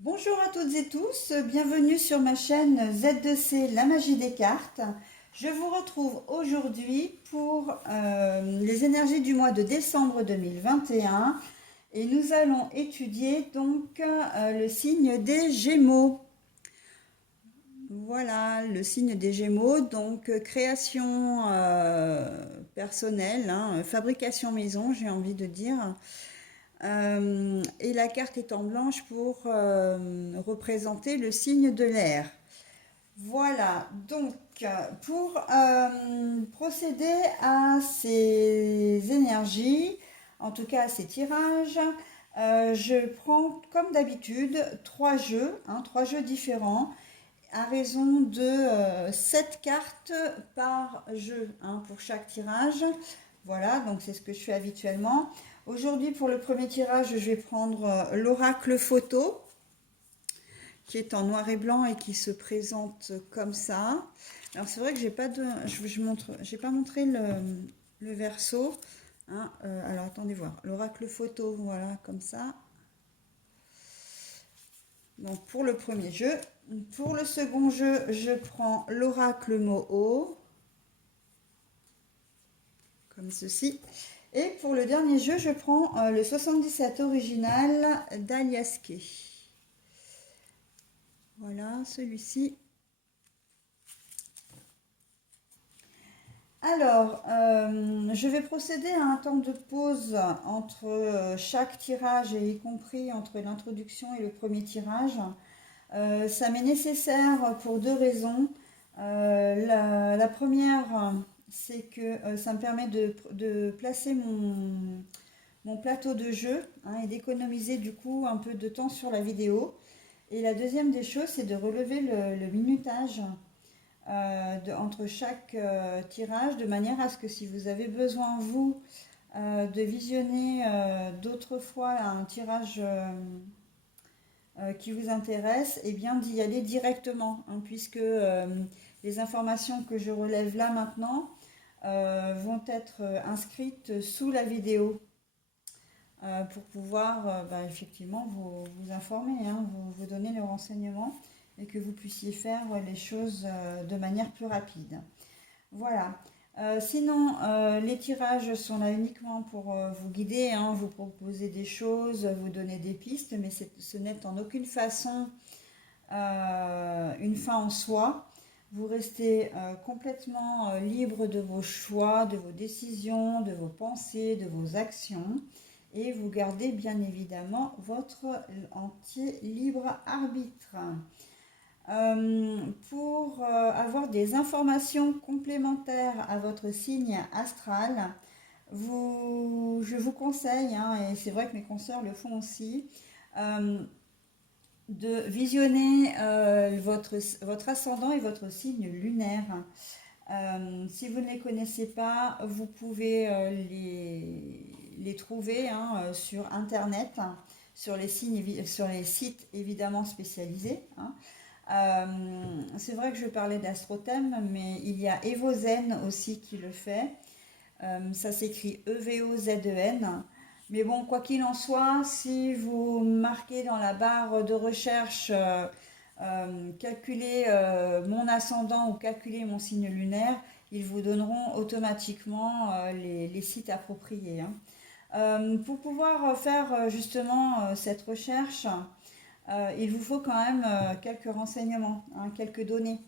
Bonjour à toutes et tous, bienvenue sur ma chaîne Z2C La Magie des Cartes. Je vous retrouve aujourd'hui pour les énergies du mois de décembre 2021 et nous allons étudier donc le signe des Gémeaux. Voilà, le signe des Gémeaux, donc création personnelle, fabrication maison, j'ai envie de dire. Et la carte est en blanche pour représenter le signe de l'air. Voilà, donc pour procéder à ces énergies, en tout cas à ces tirages, je prends comme d'habitude trois jeux différents, à raison de 7 cartes par jeu pour chaque tirage. Voilà, donc c'est ce que je fais habituellement. Aujourd'hui, pour le premier tirage, je vais prendre l'oracle photo, qui est en noir et blanc et qui se présente comme ça. Alors c'est vrai que j'ai pas de, j'ai pas montré le verso. Alors attendez voir. L'oracle photo, voilà, comme ça. Donc pour le premier jeu. Pour le second jeu, je prends l'oracle Moho, comme ceci. Et pour le dernier jeu, je prends le 77 original d'Aliaské. Voilà, celui-ci. Alors, je vais procéder à un temps de pause entre chaque tirage, et y compris entre l'introduction et le premier tirage. Ça m'est nécessaire pour deux raisons. La première, c'est que ça me permet de placer mon plateau de jeu et d'économiser du coup un peu de temps sur la vidéo. Et la deuxième des choses, c'est de relever le minutage entre chaque tirage, de manière à ce que si vous avez besoin, vous, de visionner d'autres fois un tirage qui vous intéresse, et bien d'y aller directement, puisque les informations que je relève là maintenant vont être inscrites sous la vidéo pour pouvoir effectivement vous informer, vous donner le renseignement et que vous puissiez faire les choses de manière plus rapide. Voilà. Sinon, les tirages sont là uniquement pour vous guider, vous proposer des choses, vous donner des pistes, mais ce n'est en aucune façon une fin en soi. Vous restez complètement libre de vos choix, de vos décisions, de vos pensées, de vos actions. Et vous gardez bien évidemment votre entier libre arbitre. Pour avoir des informations complémentaires à votre signe astral, je vous conseille, et c'est vrai que mes consoeurs le font aussi, de visionner votre ascendant et votre signe lunaire. Si vous ne les connaissez pas, vous pouvez les trouver sur Internet, sur les sites évidemment spécialisés. C'est vrai que je parlais d'Astrothème, mais il y a Evozen aussi qui le fait. Ça s'écrit Evozen. Mais bon, quoi qu'il en soit, si vous marquez dans la barre de recherche calculer mon ascendant ou calculer mon signe lunaire, ils vous donneront automatiquement les sites appropriés. Pour pouvoir faire justement cette recherche, il vous faut quand même quelques renseignements, quelques données,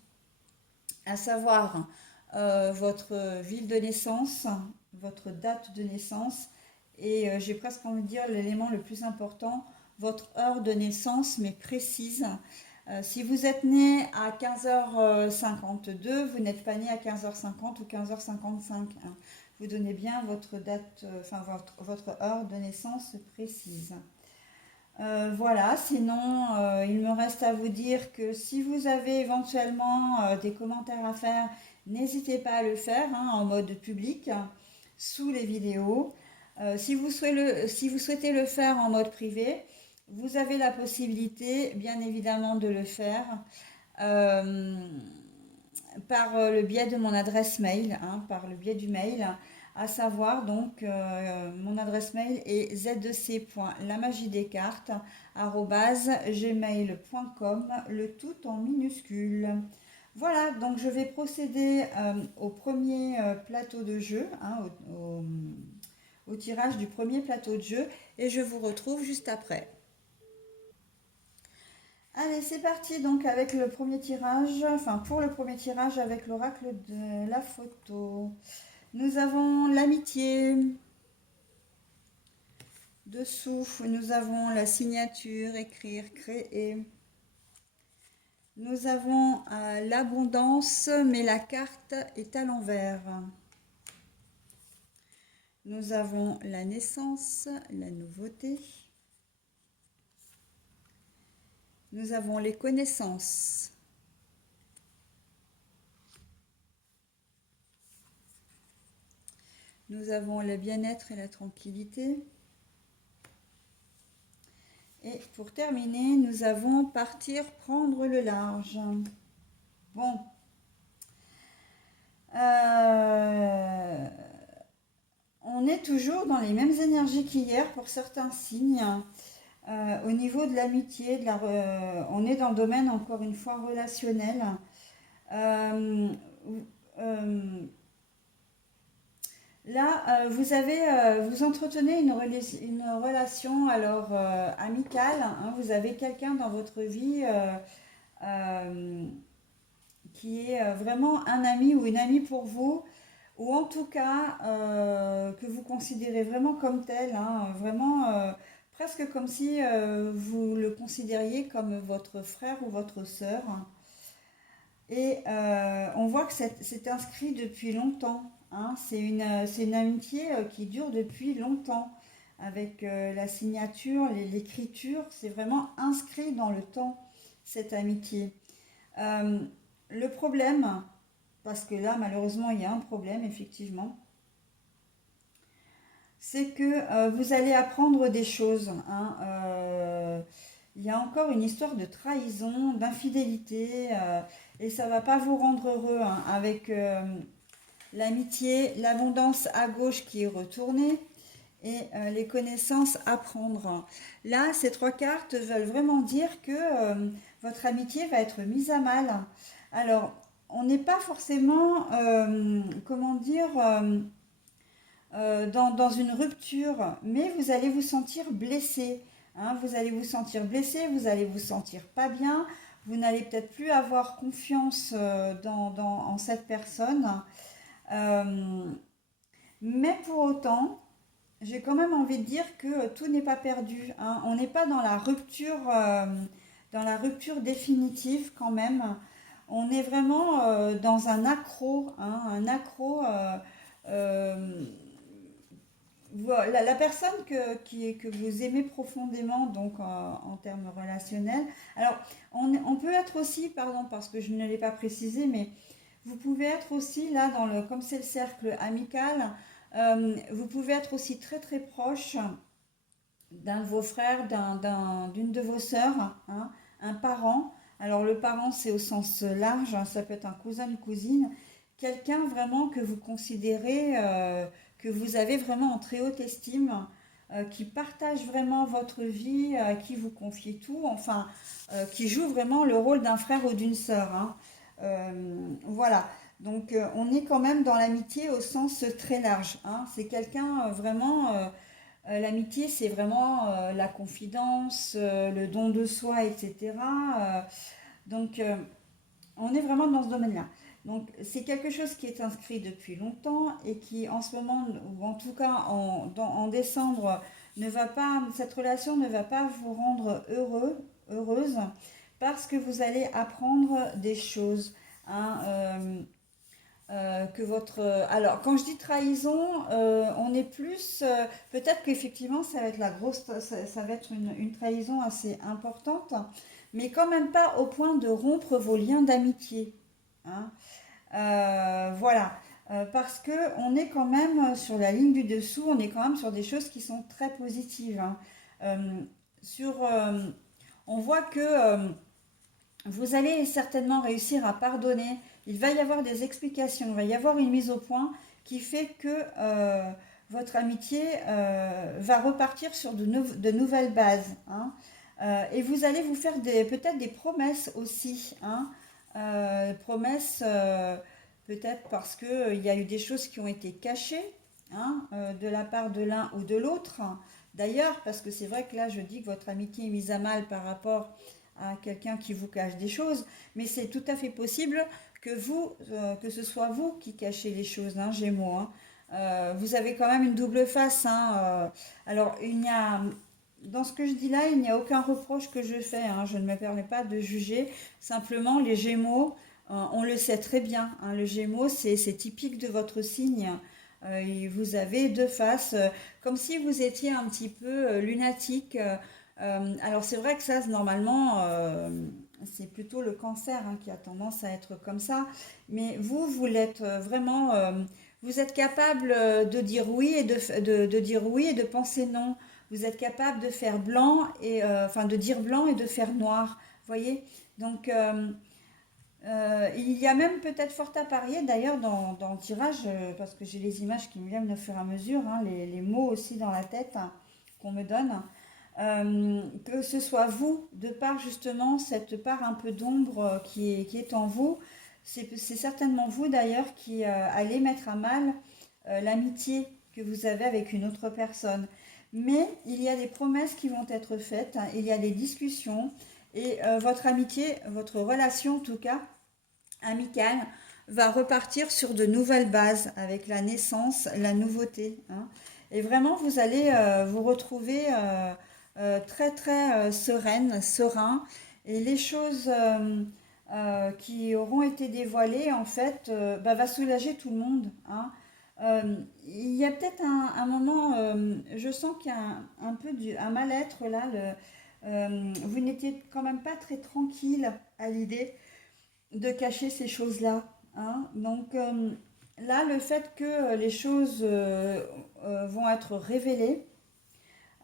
à savoir votre ville de naissance, votre date de naissance et j'ai presque envie de dire l'élément le plus important, votre heure de naissance, mais précise. Si vous êtes né à 15h52, vous n'êtes pas né à 15h50 ou 15h55. Vous donnez bien votre date, votre heure de naissance précise. Voilà, sinon il me reste à vous dire que si vous avez éventuellement des commentaires à faire, n'hésitez pas à le faire en mode public sous les vidéos. Si vous souhaitez le faire en mode privé, vous avez la possibilité bien évidemment de le faire par le biais de mon adresse mail, par le biais du mail, à savoir donc mon adresse mail est zc.lamagiedescartes@gmail.com, le tout en minuscule. Voilà, donc je vais procéder au premier plateau de jeu, hein, au tirage du premier plateau de jeu, et je vous retrouve juste après. Allez, c'est parti donc avec le premier tirage, enfin pour le premier tirage avec l'oracle de la photo. Nous avons l'amitié. Dessous, nous avons la signature, écrire, créer. Nous avons l'abondance, mais la carte est à l'envers. Nous avons la naissance, la nouveauté. Nous avons les connaissances. Nous avons le bien-être et la tranquillité. Et pour terminer, nous avons partir prendre le large. Bon. On est toujours dans les mêmes énergies qu'hier pour certains signes. Au niveau de l'amitié, on est dans le domaine encore une fois relationnel. Euh, euh, Là, vous entretenez une relation alors amicale, hein. Vous avez quelqu'un dans votre vie euh, qui est vraiment un ami ou une amie pour vous, ou en tout cas que vous considérez vraiment comme tel, hein, vraiment presque comme si vous le considériez comme votre frère ou votre sœur. Et on voit que c'est inscrit depuis longtemps, hein. C'est une amitié qui dure depuis longtemps. Avec la signature, l'écriture, c'est vraiment inscrit dans le temps, cette amitié. Euh, le problème, parce que là, malheureusement, il y a un problème, effectivement, c'est que vous allez apprendre des choses, hein. Il y a encore une histoire de trahison, d'infidélité, et ça va pas vous rendre heureux, hein, avec l'amitié, l'abondance à gauche qui est retournée et les connaissances à prendre. Là, ces trois cartes veulent vraiment dire que votre amitié va être mise à mal. Alors, on n'est pas forcément, comment dire, dans une rupture, mais vous allez vous sentir blessé, hein. Vous allez vous sentir blessé, vous allez vous sentir pas bien, vous n'allez peut-être plus avoir confiance en cette personne. Euh, mais pour autant, j'ai quand même envie de dire que tout n'est pas perdu, hein. On n'est pas dans la rupture définitive quand même. On est vraiment dans un accro, hein, un accro. Euh, Voilà, la personne que vous aimez profondément, donc en termes relationnels. Alors, on peut être aussi, pardon, parce que je ne l'ai pas précisé, mais vous pouvez être aussi là, comme c'est le cercle amical, vous pouvez être aussi très très proche d'un de vos frères, d'une de vos sœurs, hein, un parent. Alors, le parent, c'est au sens large, hein, ça peut être un cousin, une cousine, quelqu'un vraiment que vous considérez, que vous avez vraiment en très haute estime, qui partage vraiment votre vie, à qui vous confiez tout, enfin, qui joue vraiment le rôle d'un frère ou d'une sœur, hein. Voilà. Donc, on est quand même dans l'amitié au sens très large, hein. C'est quelqu'un vraiment. L'amitié, c'est vraiment la confidence, le don de soi, etc. Donc, on est vraiment dans ce domaine-là. Donc, c'est quelque chose qui est inscrit depuis longtemps et qui, en ce moment, ou en tout cas en décembre, cette relation ne va pas vous rendre heureuse, parce que vous allez apprendre des choses, hein, que votre... Alors, quand je dis trahison, on est plus... peut-être qu'effectivement, ça va être ça va être une trahison assez importante, mais quand même pas au point de rompre vos liens d'amitié, hein. Voilà. Parce que on est quand même sur la ligne du dessous, on est quand même sur des choses qui sont très positives, hein. Euh, sur, on voit que vous allez certainement réussir à pardonner. Il va y avoir des explications, il va y avoir une mise au point, qui fait que votre amitié va repartir sur de nouvelles bases, hein. Et vous allez vous faire peut-être des promesses aussi, hein. Promesses peut-être parce que il y a eu des choses qui ont été cachées, hein, de la part de l'un ou de l'autre. D'ailleurs, parce que c'est vrai que là, je dis que votre amitié est mise à mal par rapport à quelqu'un qui vous cache des choses, mais c'est tout à fait possible que ce soit vous qui cachez les choses, hein, Gémeaux, hein. Vous avez quand même une double face, hein. Alors, dans ce que je dis là, il n'y a aucun reproche que je fais, hein. Je ne me permets pas de juger. Simplement, les Gémeaux, on le sait très bien, hein. Le Gémeaux, c'est typique de votre signe. Et vous avez deux faces, comme si vous étiez un petit peu lunatique. Alors c'est vrai que ça, normalement, c'est plutôt le cancer, hein, qui a tendance à être comme ça. Mais vous l'êtes vraiment. Vous êtes capable de dire oui et de dire oui et de penser non. Vous êtes capable de faire blanc et enfin de dire blanc et de faire noir. Voyez? Donc il y a même peut-être fort à parier d'ailleurs dans le tirage, parce que j'ai les images qui me viennent au fur et à mesure, hein, les mots aussi dans la tête, hein, qu'on me donne, que ce soit vous, de par justement cette part un peu d'ombre qui est en vous, c'est certainement vous d'ailleurs qui allez mettre à mal l'amitié que vous avez avec une autre personne. Mais il y a des promesses qui vont être faites, hein, il y a des discussions, et votre amitié, votre relation en tout cas, amicale, va repartir sur de nouvelles bases avec la naissance, la nouveauté, hein. Et vraiment, vous allez vous retrouver très très sereine, serein. Et les choses qui auront été dévoilées, en fait, bah, va soulager tout le monde, hein. Il y a peut-être un moment, je sens qu'il y a un peu un mal-être là. Vous n'étiez quand même pas très tranquille à l'idée de cacher ces choses-là, hein. Donc là, le fait que les choses vont être révélées,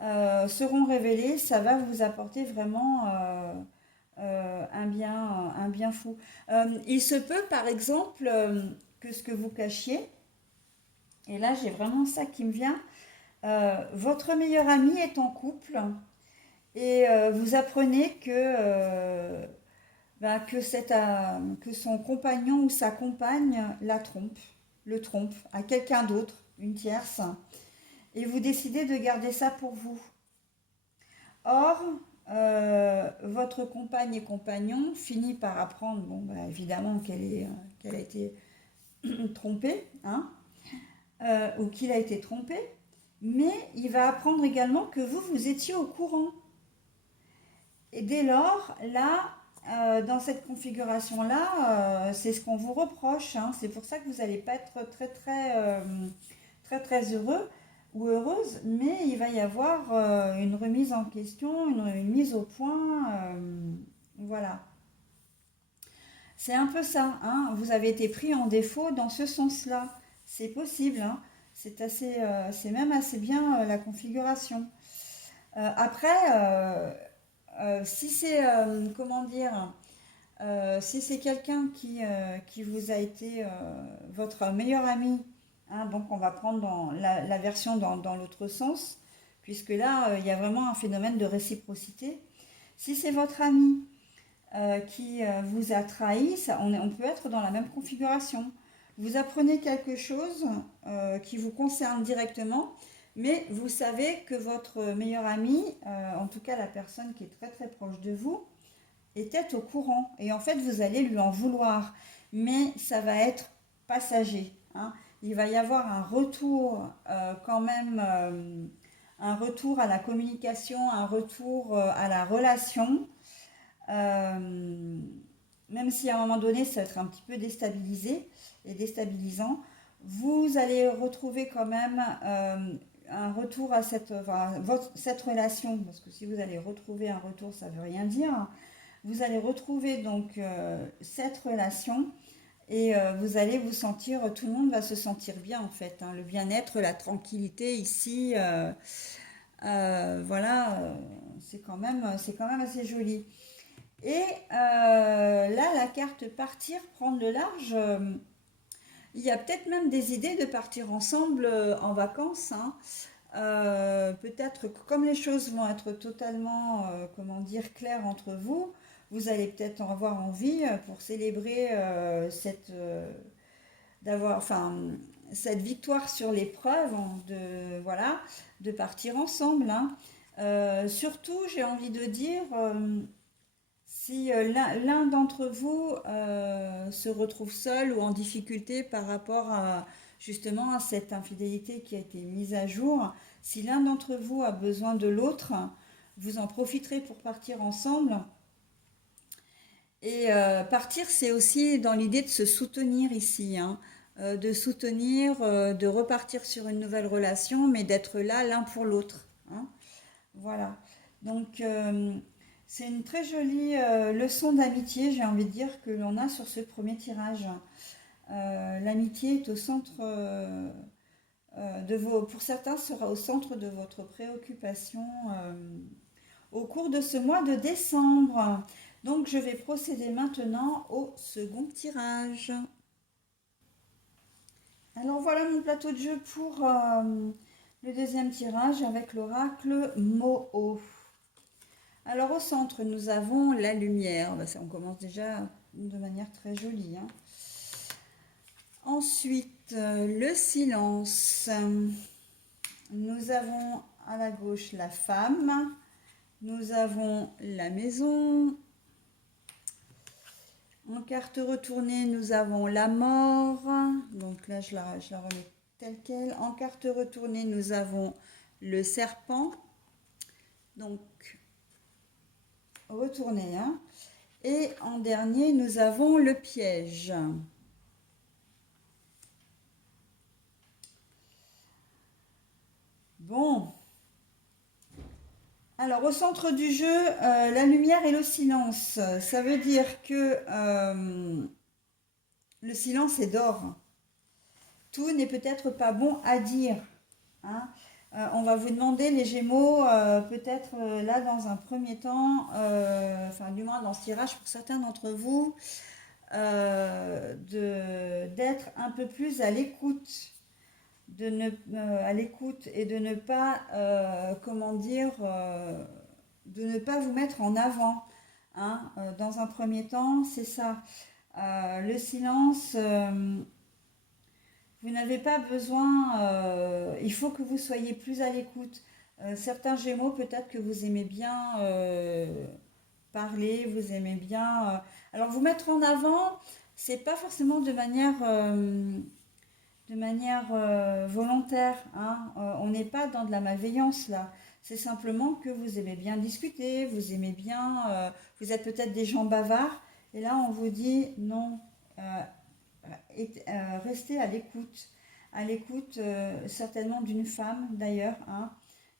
seront révélées, ça va vous apporter vraiment un bien fou. Il se peut, par exemple, que ce que vous cachiez, et là j'ai vraiment ça qui me vient, votre meilleur ami est en couple et vous apprenez que son compagnon ou sa compagne le trompe à quelqu'un d'autre, une tierce, et vous décidez de garder ça pour vous. Or, votre compagne et compagnon finit par apprendre, bon, bah, évidemment, qu'elle a été trompée, hein, ou qu'il a été trompé, mais il va apprendre également que vous étiez au courant. Et dès lors, là, dans cette configuration-là, c'est ce qu'on vous reproche, hein. C'est pour ça que vous n'allez pas être très très heureux ou heureuse, mais il va y avoir une remise en question, une mise au point, voilà. C'est un peu ça, hein. Vous avez été pris en défaut dans ce sens-là. C'est possible, hein. C'est même assez bien la configuration. Après, si c'est, comment dire, si c'est quelqu'un qui vous a été votre meilleur ami, hein, donc on va prendre la version dans l'autre sens, puisque là, il y a vraiment un phénomène de réciprocité. Si c'est votre ami qui vous a trahi, on peut être dans la même configuration. Vous apprenez quelque chose qui vous concerne directement, mais vous savez que votre meilleur ami, en tout cas la personne qui est très très proche de vous, était au courant. Et en fait, vous allez lui en vouloir. Mais ça va être passager, hein. Il va y avoir un retour quand même, un retour à la communication, un retour à la relation. Euh, Même si à un moment donné, ça va être un petit peu déstabilisé et déstabilisant, vous allez retrouver quand même un retour à cette relation, parce que si vous allez retrouver un retour, ça ne veut rien dire. Vous allez retrouver donc cette relation et vous allez vous sentir, tout le monde va se sentir bien en fait, hein. Le bien-être, la tranquillité ici, voilà, c'est quand même assez joli. Et là, la carte partir, prendre le large, Il y a peut-être même des idées de partir ensemble en vacances, hein. Peut-être que comme les choses vont être totalement, comment dire, claires entre vous, vous allez peut-être en avoir envie pour célébrer enfin, cette victoire sur l'épreuve, voilà, de partir ensemble, hein. Surtout, j'ai envie de dire, si l'un d'entre vous se retrouve seul ou en difficulté par rapport à justement à cette infidélité qui a été mise à jour, si l'un d'entre vous a besoin de l'autre, vous en profiterez pour partir ensemble. Et partir, c'est aussi dans l'idée de se soutenir ici, hein. De soutenir, de repartir sur une nouvelle relation, mais d'être là l'un pour l'autre, hein. Voilà. Donc, c'est une très jolie leçon d'amitié, j'ai envie de dire, que l'on a sur ce premier tirage. L'amitié est au centre pour certains, sera au centre de votre préoccupation au cours de ce mois de décembre. Donc, je vais procéder maintenant au second tirage. Alors, voilà mon plateau de jeu pour le deuxième tirage avec l'oracle Moho. Alors au centre, nous avons la lumière. On commence déjà de manière très jolie, hein. Ensuite, le silence. Nous avons à la gauche la femme. Nous avons la maison. En carte retournée, nous avons la mort. Donc là, je la remets telle quelle. En carte retournée, nous avons le serpent. Donc, retournez, hein. Et en dernier, nous avons le piège. Bon. Alors, au centre du jeu, la lumière et le silence. Ça veut dire que le silence est d'or. Tout n'est peut-être pas bon à dire, hein. On va vous demander, les Gémeaux, peut-être là dans un premier temps, enfin du moins dans ce tirage pour certains d'entre vous, d'être un peu plus à l'écoute, à l'écoute et de ne pas, comment dire, de ne pas vous mettre en avant, hein. Dans un premier temps, c'est ça. Le silence, vous n'avez pas besoin, il faut que vous soyez plus à l'écoute. Certains Gémeaux, peut-être que vous aimez bien parler, vous aimez bien. Alors, vous mettre en avant, c'est pas forcément de manière volontaire, hein. On n'est pas dans de la malveillance là. C'est simplement que vous aimez bien discuter, vous aimez bien, vous êtes peut-être des gens bavards, et là on vous dit non, restez à l'écoute certainement d'une femme d'ailleurs, hein.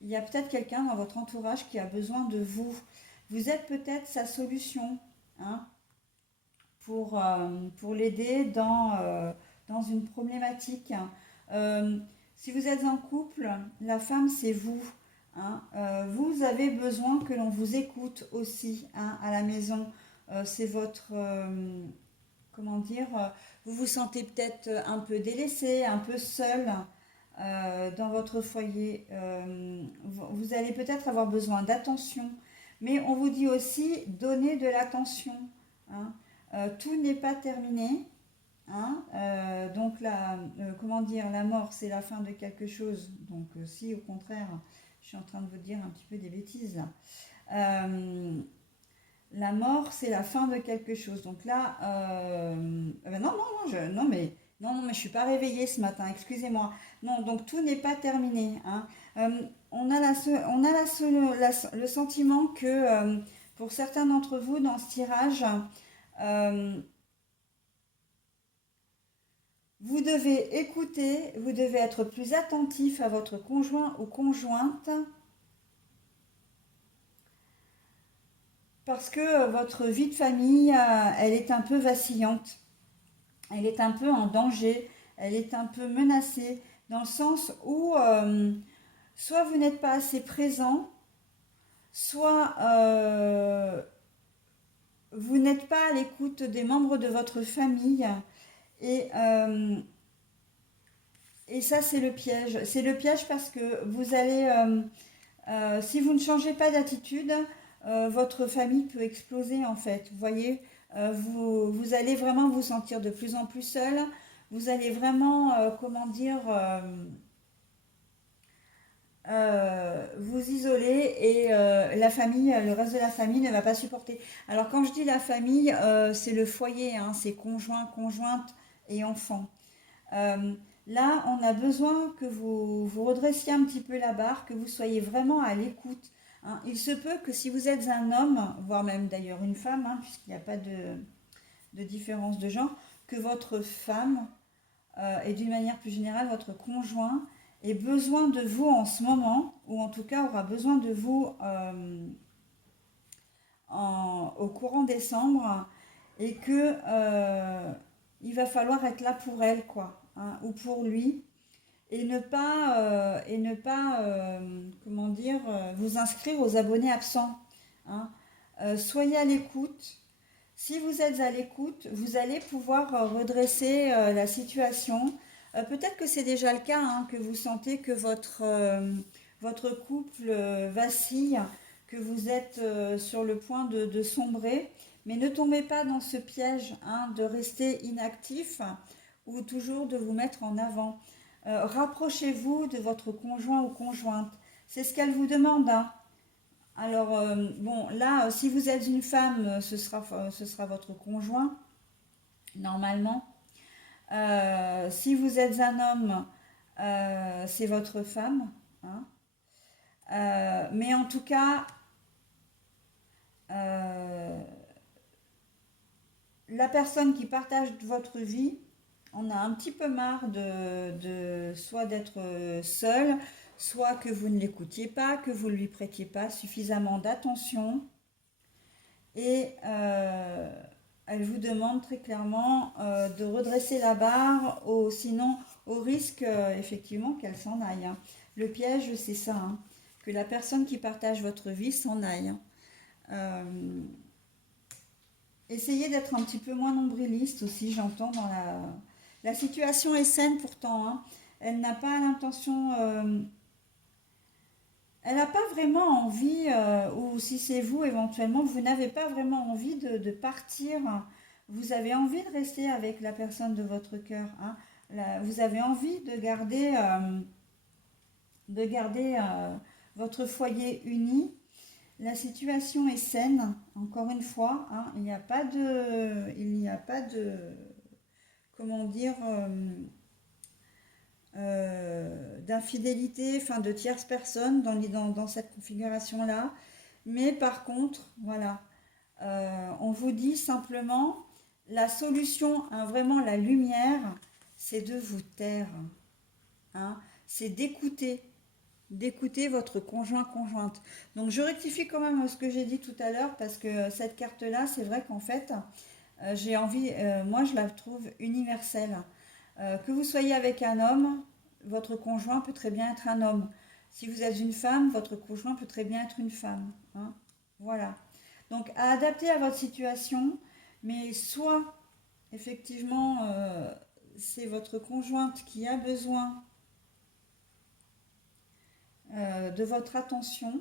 Il y a peut-être quelqu'un dans votre entourage qui a besoin de vous. Vous êtes peut-être sa solution, hein, pour l'aider dans une problématique. Si vous êtes en couple, la femme c'est vous, hein. Vous avez besoin que l'on vous écoute aussi, hein, à la maison. C'est votre, comment dire, vous vous sentez peut-être un peu délaissé, un peu seul dans votre foyer. Vous allez peut-être avoir besoin d'attention, mais on vous dit aussi donner de l'attention, hein. Tout n'est pas terminé, hein. Donc comment dire, la mort c'est la fin de quelque chose. Donc si au contraire, je suis en train de vous dire un petit peu des bêtises là. La mort, c'est la fin de quelque chose. Donc là, non, mais je suis pas réveillée ce matin, excusez-moi. Non, donc tout n'est pas terminé, hein. On a le sentiment que pour certains d'entre vous dans ce tirage, euh, vous devez écouter, vous devez être plus attentif à votre conjoint ou conjointe parce que votre vie de famille, elle est un peu vacillante, elle est un peu en danger, elle est un peu menacée, dans le sens où soit vous n'êtes pas assez présent, soit vous n'êtes pas à l'écoute des membres de votre famille, et Et ça, c'est le piège. C'est le piège parce que vous allez, si vous ne changez pas d'attitude, votre famille peut exploser en fait. Vous voyez, vous allez vraiment vous sentir de plus en plus seul. Vous allez vraiment, comment dire, vous isoler et la famille, le reste de la famille ne va pas supporter. Alors quand je dis la famille, c'est le foyer, hein, c'est conjoint, conjointe et enfants. Euh, Là, on a besoin que vous redressiez un petit peu la barre, que vous soyez vraiment à l'écoute, hein. Il se peut que si vous êtes un homme, voire même d'ailleurs une femme, hein, puisqu'il n'y a pas de différence de genre, que votre femme, et d'une manière plus générale, votre conjoint, ait besoin de vous en ce moment, ou en tout cas aura besoin de vous au courant décembre, et que il va falloir être là pour elle, quoi, hein, ou pour lui, et ne pas comment dire, vous inscrire aux abonnés absents, hein. Soyez à l'écoute. Si vous êtes à l'écoute, vous allez pouvoir redresser la situation. Peut-être que c'est déjà le cas, hein, que vous sentez que votre couple vacille, que vous êtes sur le point de sombrer, mais ne tombez pas dans ce piège, hein, de rester inactif ou toujours de vous mettre en avant. Rapprochez-vous de votre conjoint ou conjointe. C'est ce qu'elle vous demande, hein. Alors, bon, là, si vous êtes une femme, ce sera votre conjoint, normalement. Si vous êtes un homme, c'est votre femme, hein. Mais en tout cas, euh, la personne qui partage votre vie, on a un petit peu marre soit d'être seul, soit que vous ne l'écoutiez pas, que vous ne lui prêtiez pas suffisamment d'attention. Et elle vous demande très clairement de redresser la barre, sinon au risque effectivement qu'elle s'en aille, hein. Le piège, c'est ça, hein, que la personne qui partage votre vie s'en aille, hein. Euh, Essayez d'être un petit peu moins nombriliste aussi, j'entends dans la situation est saine pourtant, hein. Elle n'a pas l'intention, elle n'a pas vraiment envie, ou si c'est vous éventuellement, vous n'avez pas vraiment envie de partir. Vous avez envie de rester avec la personne de votre cœur, hein. Vous avez envie de garder votre foyer uni. La situation est saine, encore une fois, hein. Il n'y a pas de, comment dire, d'infidélité, enfin de tierces personnes dans cette configuration-là. Mais par contre, voilà, on vous dit simplement, la solution, hein, vraiment la lumière, c'est de vous taire, hein. C'est d'écouter votre conjointe. Donc je rectifie quand même ce que j'ai dit tout à l'heure parce que cette carte-là, c'est vrai qu'en fait, j'ai envie, moi je la trouve universelle. Que vous soyez avec un homme, votre conjoint peut très bien être un homme. Si vous êtes une femme, votre conjoint peut très bien être une femme, hein. Voilà. Donc à adapter à votre situation, mais soit effectivement c'est votre conjointe qui a besoin de votre attention.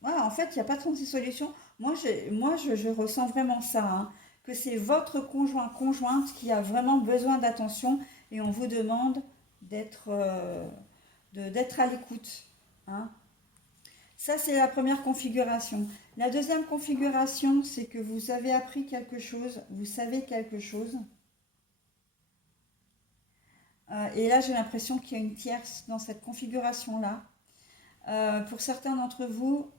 Voilà, en fait, il n'y a pas 36 solutions. Je ressens vraiment ça, hein, que c'est votre conjointe qui a vraiment besoin d'attention et on vous demande d'être d'être à l'écoute, hein. Ça, c'est la première configuration. La deuxième configuration, c'est que vous avez appris quelque chose, vous savez quelque chose. Et là, j'ai l'impression qu'il y a une tierce dans cette configuration-là. Pour certains d'entre vous,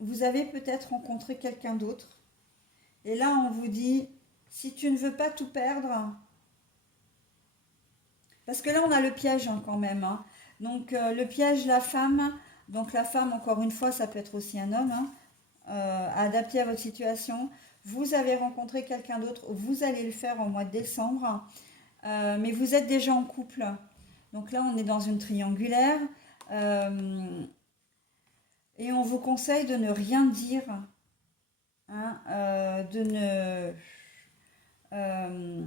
vous avez peut-être rencontré quelqu'un d'autre. Et là, on vous dit, si tu ne veux pas tout perdre, parce que là, on a le piège, hein, quand même, hein. Donc, le piège, la femme. Donc, la femme, encore une fois, ça peut être aussi un homme, hein, adapté à votre situation. Vous avez rencontré quelqu'un d'autre, vous allez le faire au mois de décembre, mais vous êtes déjà en couple. Donc là, on est dans une triangulaire. Et on vous conseille de ne rien dire, hein, de ne... euh,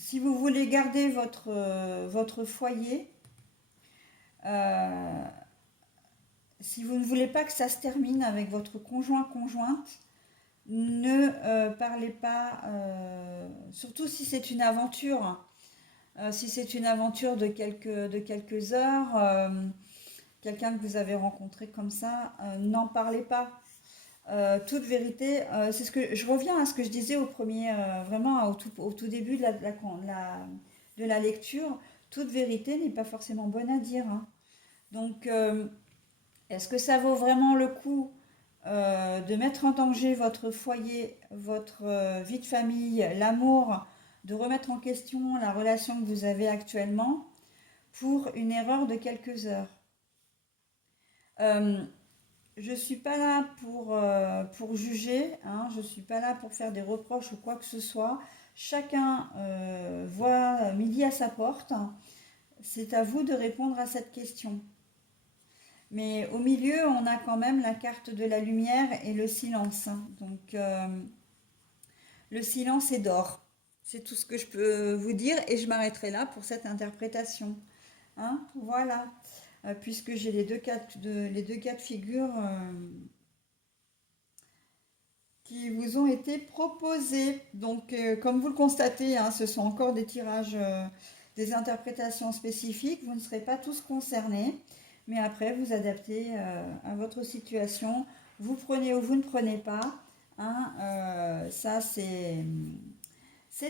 si vous voulez garder votre foyer, euh, si vous ne voulez pas que ça se termine avec votre conjointe, ne parlez pas, surtout si c'est une aventure. Si c'est une aventure de quelques heures, quelqu'un que vous avez rencontré comme ça, n'en parlez pas. Toute vérité, c'est ce que je reviens à ce que je disais au premier, vraiment au tout début de la lecture. Toute vérité n'est pas forcément bonne à dire, hein. Donc, est-ce que ça vaut vraiment le coup de mettre en danger votre foyer, votre vie de famille, l'amour, de remettre en question la relation que vous avez actuellement pour une erreur de quelques heures? Euh, je ne suis pas là pour juger, hein, je ne suis pas là pour faire des reproches ou quoi que ce soit. Chacun voit midi à sa porte. C'est à vous de répondre à cette question. Mais au milieu, on a quand même la carte de la lumière et le silence, hein. Donc, le silence est d'or. C'est tout ce que je peux vous dire et je m'arrêterai là pour cette interprétation, hein, voilà. Puisque j'ai les deux cas de figure qui vous ont été proposés. Donc, comme vous le constatez, hein, ce sont encore des tirages, des interprétations spécifiques. Vous ne serez pas tous concernés, mais après, vous adaptez à votre situation. Vous prenez ou vous ne prenez pas, hein, ça, c'est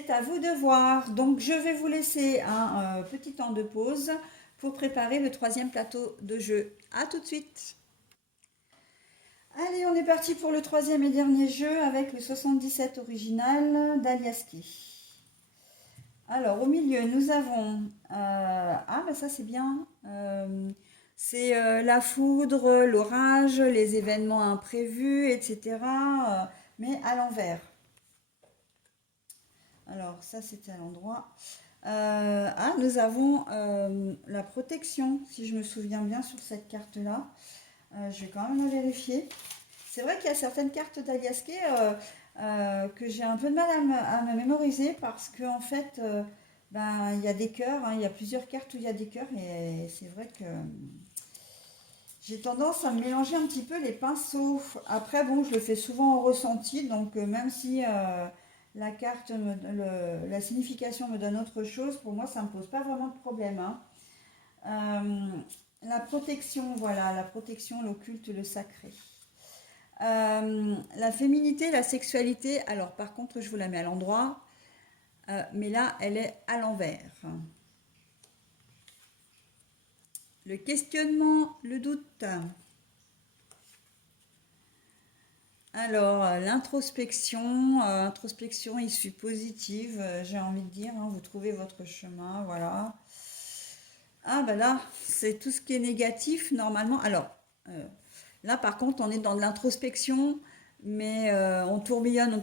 à vous de voir. Donc, je vais vous laisser un petit temps de pause pour préparer le troisième plateau de jeu. À tout de suite. Allez, on est parti pour le troisième et dernier jeu avec le 77 original d'Aliaski. Alors, au milieu, nous avons... ah, bah ça c'est bien. C'est la foudre, l'orage, les événements imprévus, etc. Mais à l'envers. Alors, ça c'était à l'endroit. Ah, nous avons la protection, si je me souviens bien sur cette carte-là. Je vais quand même la vérifier. C'est vrai qu'il y a certaines cartes d'Aliaské que j'ai un peu de mal à me mémoriser parce qu'en fait, ben, il y a des cœurs, hein, il y a plusieurs cartes où il y a des cœurs et c'est vrai que j'ai tendance à me mélanger un petit peu les pinceaux. Après, bon, je le fais souvent en ressenti, donc même si la carte, la signification me donne autre chose, pour moi, ça ne me pose pas vraiment de problème, hein. La protection, voilà, la protection, l'occulte, le sacré. La féminité, la sexualité, alors par contre, je vous la mets à l'endroit, mais là, elle est à l'envers. Le questionnement, le doute. Alors, l'introspection, introspection issue positive, j'ai envie de dire, hein, vous trouvez votre chemin, voilà. Ah, ben là, c'est tout ce qui est négatif, normalement. Alors, là, par contre, on est dans de l'introspection, mais on tourbillonne,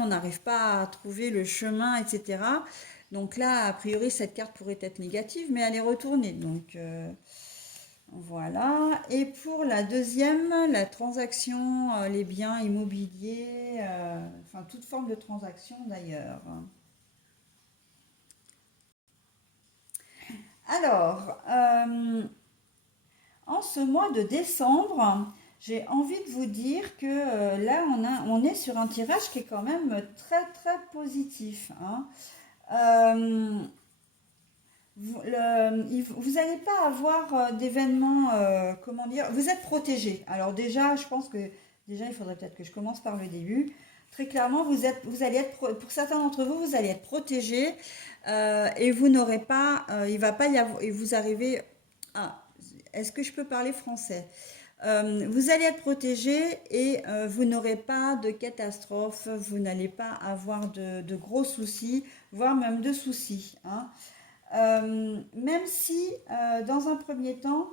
on n'arrive pas à trouver le chemin, etc. Donc là, a priori, cette carte pourrait être négative, mais elle est retournée. Donc, voilà. Et pour la deuxième, la transaction, les biens immobiliers, enfin toute forme de transaction d'ailleurs. Alors, en ce mois de décembre, j'ai envie de vous dire que là, on est sur un tirage qui est quand même très très positif, hein. Euh, vous n'allez pas avoir d'événements, comment dire, vous êtes protégé. Alors déjà, je pense que déjà, il faudrait peut-être que je commence par le début. Très clairement, vous allez être, pour certains d'entre vous, vous allez être protégé et vous n'aurez pas, il va pas y avoir, et vous arrivez, ah, est-ce que je peux parler français? Vous allez être protégé et vous n'aurez pas de catastrophe, vous n'allez pas avoir de gros soucis, voire même de soucis, hein. Même si, dans un premier temps,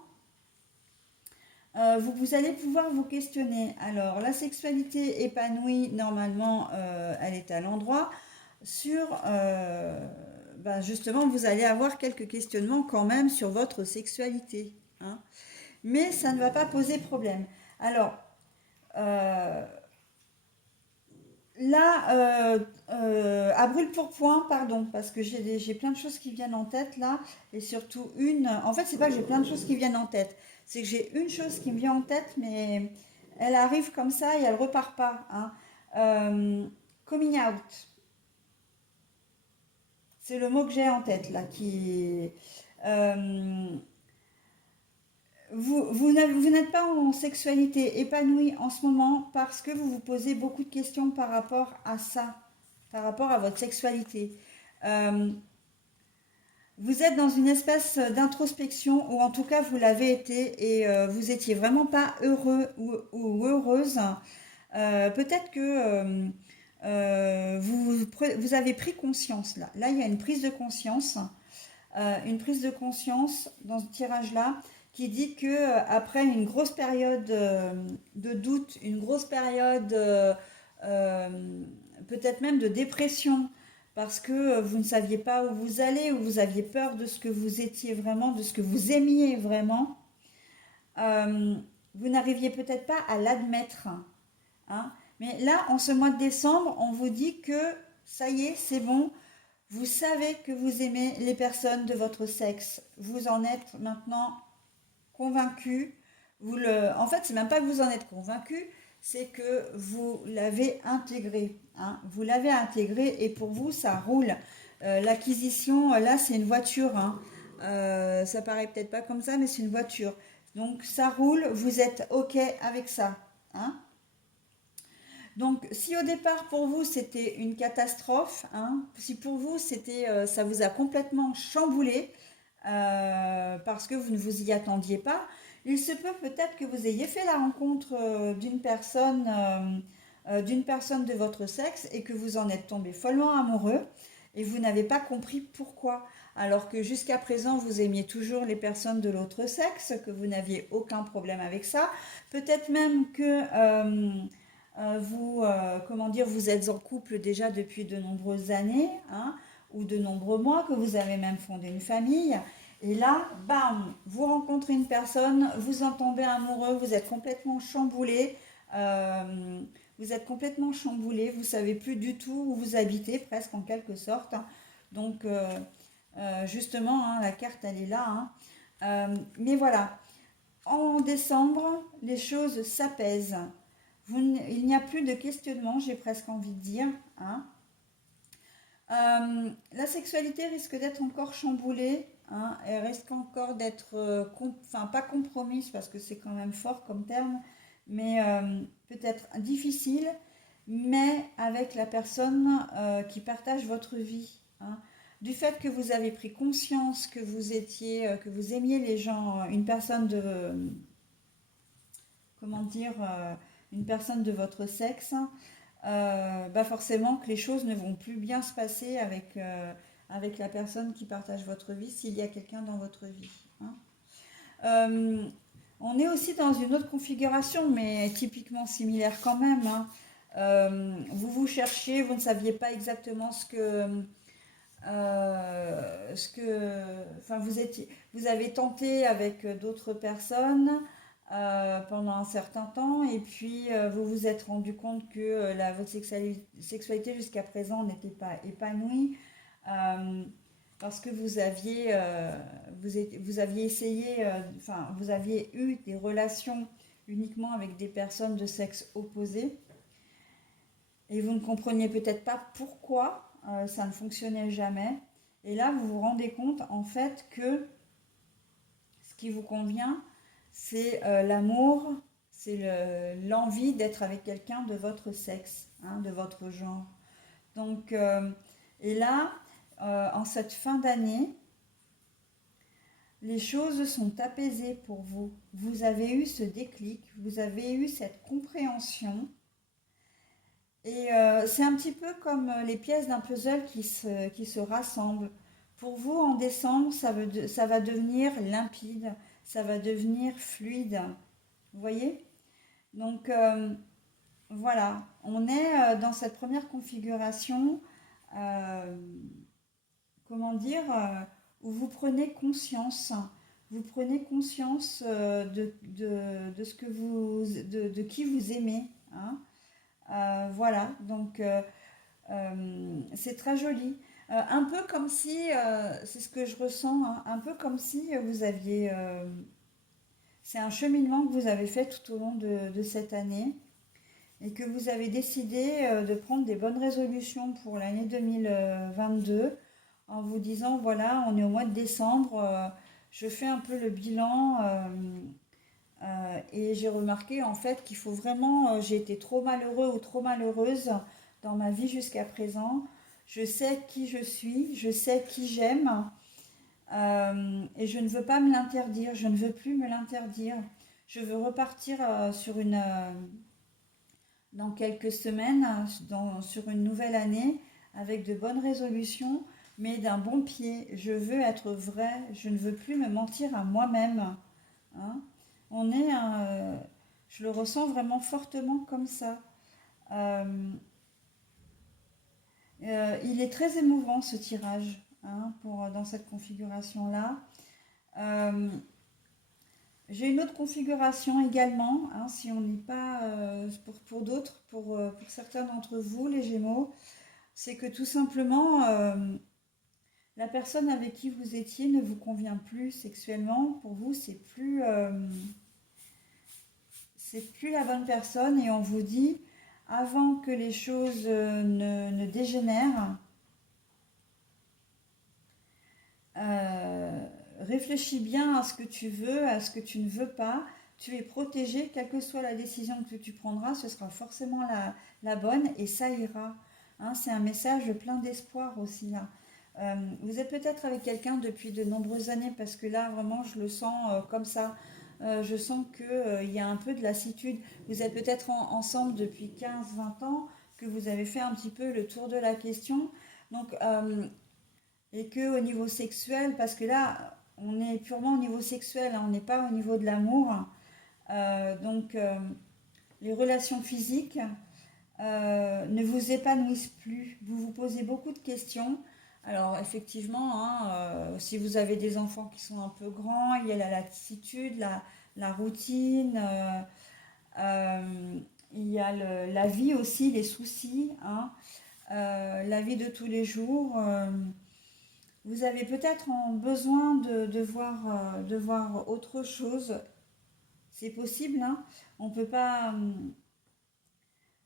vous allez pouvoir vous questionner. Alors, la sexualité épanouie, normalement, elle est à l'endroit. Sur, ben, justement, vous allez avoir quelques questionnements quand même sur votre sexualité, hein. Mais ça ne va pas poser problème. Alors, là, à brûle pour point, pardon, parce que j'ai plein de choses qui viennent en tête là, et surtout une. En fait, c'est pas que j'ai plein de choses qui viennent en tête, c'est que j'ai une chose qui me vient en tête, mais elle arrive comme ça et elle repart pas, hein. Euh, Coming out, c'est le mot que j'ai en tête là, qui. euh, vous n'êtes pas en sexualité épanouie en ce moment parce que vous vous posez beaucoup de questions par rapport à ça, par rapport à votre sexualité. Euh, vous êtes dans une espèce d'introspection, ou en tout cas vous l'avez été, et vous étiez vraiment pas heureux ou heureuse. Peut-être que vous avez pris conscience là. Là, il y a une prise de conscience dans ce tirage-là qui dit que après une grosse période de doute, une grosse période euh, peut-être même de dépression, parce que vous ne saviez pas où vous allez, ou vous aviez peur de ce que vous étiez vraiment, de ce que vous aimiez vraiment, euh, vous n'arriviez peut-être pas à l'admettre, hein. Mais là, en ce mois de décembre, on vous dit que ça y est, c'est bon, vous savez que vous aimez les personnes de votre sexe. Vous en êtes maintenant convaincu. En fait, c'est même pas que vous en êtes convaincu, c'est que vous l'avez intégré, hein. Vous l'avez intégré et pour vous, ça roule. L'acquisition, là, c'est une voiture, hein. Ça paraît peut-être pas comme ça, mais c'est une voiture. Donc, ça roule, vous êtes OK avec ça, hein. Donc, si au départ pour vous c'était une catastrophe, hein, si pour vous c'était, ça vous a complètement chamboulé parce que vous ne vous y attendiez pas, il se peut peut-être que vous ayez fait la rencontre d'une personne de votre sexe et que vous en êtes tombé follement amoureux et vous n'avez pas compris pourquoi. Alors que jusqu'à présent vous aimiez toujours les personnes de l'autre sexe, que vous n'aviez aucun problème avec ça. Peut-être même que comment dire, vous êtes en couple déjà depuis de nombreuses années, hein, ou de nombreux mois, que vous avez même fondé une famille. Et là, bam, vous rencontrez une personne, vous en tombez amoureux, vous êtes complètement chamboulé. Vous savez plus du tout où vous habitez, presque en quelque sorte, hein. Donc, justement, hein, la carte, elle est là, hein. Mais voilà, en décembre, les choses s'apaisent. Il n'y a plus de questionnement, j'ai presque envie de dire, hein. La sexualité risque d'être encore chamboulée, hein. Elle risque encore d'être, enfin pas compromise parce que c'est quand même fort comme terme, mais peut-être difficile, mais avec la personne qui partage votre vie, hein. Du fait que vous avez pris conscience que que vous aimiez les gens, comment dire, une personne de votre sexe, bah forcément que les choses ne vont plus bien se passer avec la personne qui partage votre vie, s'il y a quelqu'un dans votre vie, hein. Euh, on est aussi dans une autre configuration, mais typiquement similaire quand même, hein. Vous vous cherchiez, vous ne saviez pas exactement enfin vous avez tenté avec d'autres personnes pendant un certain temps, et puis vous vous êtes rendu compte que votre sexualité jusqu'à présent n'était pas épanouie, euh, parce que vous aviez essayé, enfin vous aviez eu des relations uniquement avec des personnes de sexe opposé, et vous ne compreniez peut-être pas pourquoi ça ne fonctionnait jamais. Et là, vous vous rendez compte en fait que ce qui vous convient, c'est l'amour, c'est l'envie d'être avec quelqu'un de votre sexe, hein, de votre genre. Donc, et là, en cette fin d'année, les choses sont apaisées pour vous. Vous avez eu ce déclic, vous avez eu cette compréhension. Et c'est un petit peu comme les pièces d'un puzzle qui se rassemblent. Pour vous, en décembre, ça va devenir limpide, ça va devenir fluide. Vous voyez? Donc voilà, on est dans cette première configuration, euh, comment dire, où vous prenez conscience. Vous prenez conscience de ce que de qui vous aimez, hein. Voilà, donc c'est très joli. Un peu comme si, c'est ce que je ressens, hein, un peu comme si vous aviez, c'est un cheminement que vous avez fait tout au long de cette année et que vous avez décidé de prendre des bonnes résolutions pour l'année 2022 en vous disant, voilà, on est au mois de décembre, je fais un peu le bilan et j'ai remarqué en fait qu'il faut vraiment, j'ai été trop malheureux ou trop malheureuse dans ma vie jusqu'à présent. Je sais qui je suis, je sais qui j'aime et je ne veux pas me l'interdire, je ne veux plus me l'interdire. Je veux repartir dans quelques semaines, sur une nouvelle année, avec de bonnes résolutions, mais d'un bon pied. Je veux être vrai, je ne veux plus me mentir à moi-même. Hein. On est je le ressens vraiment fortement comme ça. Euh, il est très émouvant ce tirage hein, dans cette configuration-là. Euh, j'ai une autre configuration également, hein, si on n'est pas pour d'autres, pour certains d'entre vous, les Gémeaux, c'est que tout simplement, la personne avec qui vous étiez ne vous convient plus sexuellement. Pour vous, c'est plus la bonne personne et on vous dit, avant que les choses ne dégénèrent, réfléchis bien à ce que tu veux, à ce que tu ne veux pas. Tu es protégé, quelle que soit la décision que tu prendras, ce sera forcément la bonne et ça ira. Hein, c'est un message plein d'espoir aussi là. Vous êtes peut-être avec quelqu'un depuis de nombreuses années parce que là vraiment je le sens comme ça. Je sens qu'il y a un peu de lassitude. Vous êtes peut-être ensemble depuis 15-20 ans, que vous avez fait un petit peu le tour de la question. Donc et que au niveau sexuel, parce que là, on est purement au niveau sexuel, hein, on n'est pas au niveau de l'amour. Donc, les relations physiques ne vous épanouissent plus. Vous vous posez beaucoup de questions. Alors, effectivement, hein, si vous avez des enfants qui sont un peu grands, il y a la lassitude, la routine, euh, il y a la vie aussi, les soucis, hein, la vie de tous les jours. Vous avez peut-être besoin de voir autre chose. C'est possible, hein. On peut pas.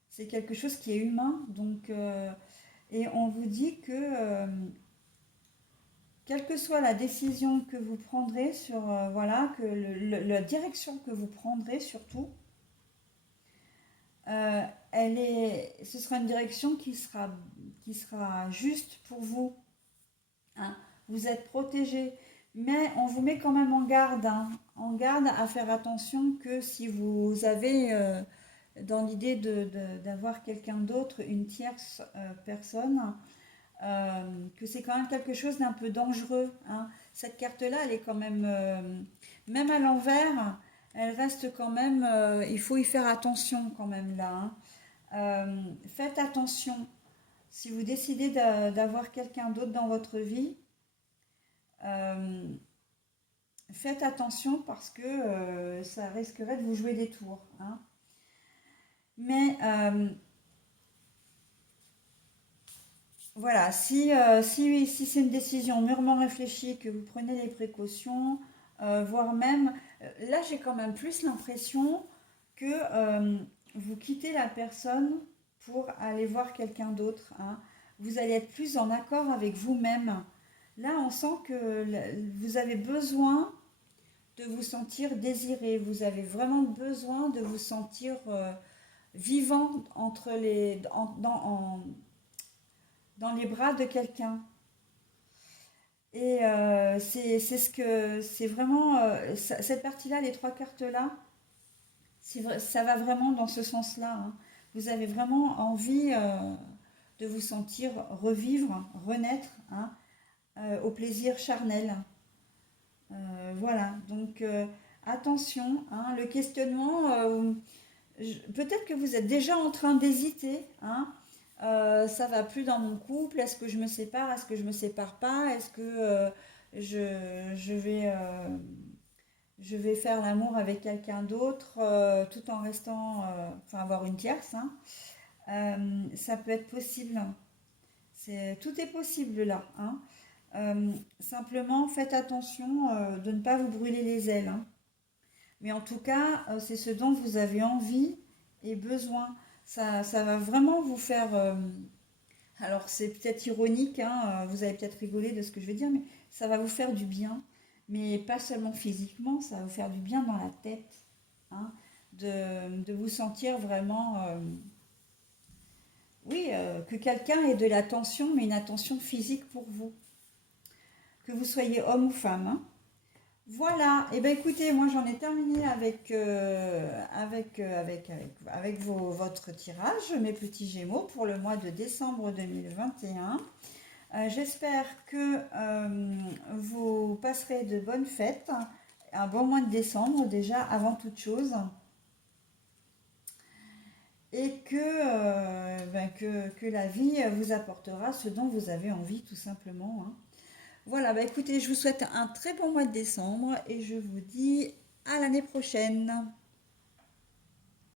C'est quelque chose qui est humain. Donc, et on vous dit que, quelle que soit la décision que vous prendrez voilà, que la direction que vous prendrez surtout, ce sera une direction qui sera juste pour vous. Hein. Vous êtes protégé, mais on vous met quand même en garde, hein, en garde à faire attention que si vous avez dans l'idée d'avoir quelqu'un d'autre, une tierce personne, que c'est quand même quelque chose d'un peu dangereux. Hein. Cette carte-là, elle est quand même, même à l'envers, elle reste quand même, il faut y faire attention quand même là. Hein. Faites attention. Si vous décidez d'avoir quelqu'un d'autre dans votre vie, euh, faites attention parce que ça risquerait de vous jouer des tours. Hein. Mais voilà, si c'est une décision mûrement réfléchie, que vous prenez les précautions, voire même, là j'ai quand même plus l'impression que vous quittez la personne pour aller voir quelqu'un d'autre. Hein. Vous allez être plus en accord avec vous-même. Là, on sent que vous avez besoin de vous sentir désiré. Vous avez vraiment besoin de vous sentir vivant dans les bras de quelqu'un. Et c'est vraiment cette partie-là, les trois cartes-là, ça va vraiment dans ce sens-là. Hein. Vous avez vraiment envie de vous sentir revivre, renaître hein, au plaisir charnel. Voilà, donc attention, hein, le questionnement, peut-être que vous êtes déjà en train d'hésiter. Hein, ça va plus dans mon couple. Est-ce que je me sépare? Est-ce que je me sépare pas? Est-ce que je vais faire l'amour avec quelqu'un d'autre tout en restant, enfin avoir une tierce. Hein. Ça peut être possible. Tout est possible là, hein. Simplement, faites attention de ne pas vous brûler les ailes, hein. Mais en tout cas, c'est ce dont vous avez envie et besoin. Ça va vraiment vous faire... alors, c'est peut-être ironique, hein, vous allez peut-être rigoler de ce que je vais dire, mais ça va vous faire du bien. Mais pas seulement physiquement, ça va vous faire du bien dans la tête, hein, de vous sentir vraiment... oui, que quelqu'un ait de l'attention, mais une attention physique pour vous. Que vous soyez homme ou femme, hein. Voilà, et bien écoutez, moi j'en ai terminé avec votre tirage, mes petits Gémeaux, pour le mois de décembre 2021. J'espère que vous passerez de bonnes fêtes, un bon mois de décembre déjà, avant toute chose, et que la vie vous apportera ce dont vous avez envie, tout simplement, hein. Voilà, bah écoutez, je vous souhaite un très bon mois de décembre et je vous dis à l'année prochaine.